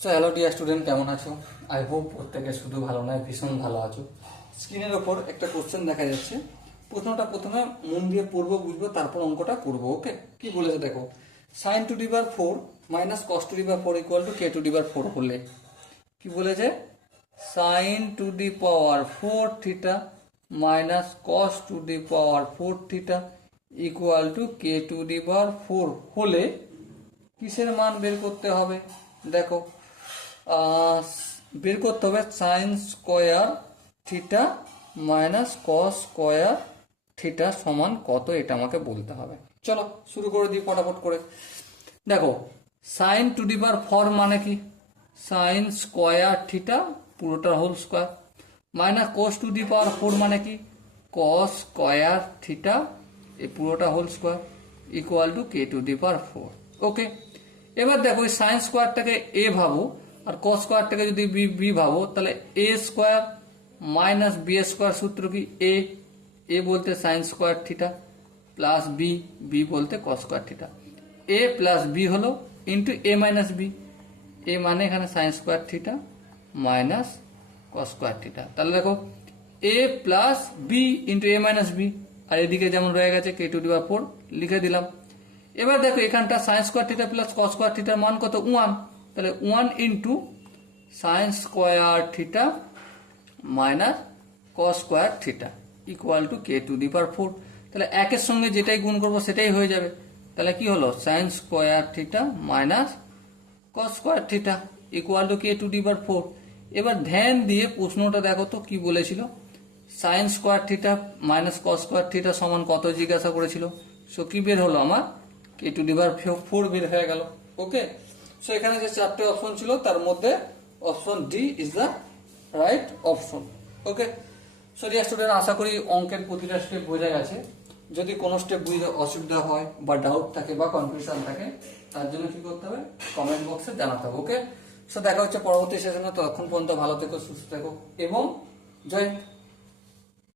Hello dear student, কেমন আছো? I hope প্রত্যেকে শুধু ভালো নয়, ভীষণ ভালো আছো। স্ক্রিনের ওপর একটা কোশ্চেন দেখা যাচ্ছে। প্রথমে মন দিয়ে পড়বো, বুঝবো, তারপর অঙ্কটা করবো। ওকে, কি বলেছে দেখো। Sine to the power 4 minus cos to the power 4 equal to k to the power 4 হলে কি বলেছে? Sine to the power 4 theta minus cos to the power 4 theta equal to k to the power 4 হলে কিসের মান বের করতে হবে? দেখো, বের করতে হবে sign square theta minus cos square theta সমান কত, এটা আমাকে বলতে হবে। চলো শুরু করে দিই ফটাফট করে। দেখো, সাইন টু দি পাওয়ার 4 মানে কি? সাইন স্কোয়ার থিটা পুরোটা whole square minus cos to the power 4 মানে কি? কস স্কোয়ার থিটা এই পুরোটা whole square equal to k to the power 4। Okay, এবার দেখো এই সাইন স্কোয়ারটাকে এ ভাবো আর কস স্কোয়ারটাকে যদি বি ভাবো, তাহলে A square minus B square সূত্র কি? এ বলতে sine square theta plus B বলতে cos square theta. A plus B হলো into A minus B. A মানে এখানে sine square theta minus cos square theta. তাহলে দেখো A plus B into A minus B, আর এদিকে যেমন রয়ে গেছে কে টু দি পাওয়ার 4 লিখে দিলাম। এবার দেখো এখানটা sine square theta plus cos square থিটার মান কত? 1। তাহলে 1 into sine square theta minus cos square theta equal to k to the power 4। তাহলে একের সঙ্গে যেটাই গুণ করবো সেটাই হয়ে যাবে। তাহলে কি হলো? Sine square theta minus cos square theta equal to k to the power 4। এবার ধ্যান দিয়ে প্রশ্নটা দেখো তো কি বলেছিল। Sine square theta minus cos square theta সমান কত জিজ্ঞাসা করেছিল। সো কি বের হলো আমার? কে টু দি পাওয়ার 4 বের হয়ে গেল। ওকে, সো এখানে যে চারটে অপশন ছিল তার মধ্যে option D is the right option. Okay, so dear student, আশা করি অঙ্কের প্রতিটা স্টেপ বোঝা গেছে। যদি কোনো স্টেপ বুঝতে অসুবিধা হয় বা ডাউট থাকে বা কনফিউশন থাকে, তার জন্য কি করতে হবে? কমেন্ট বক্সে জানাতে হবে। ওকে, সো দেখা হচ্ছে পরবর্তী সেশনে। ততক্ষণ পর্যন্ত ভালো থেকো, সুস্থ থেকো এবং জয় হিন্দ।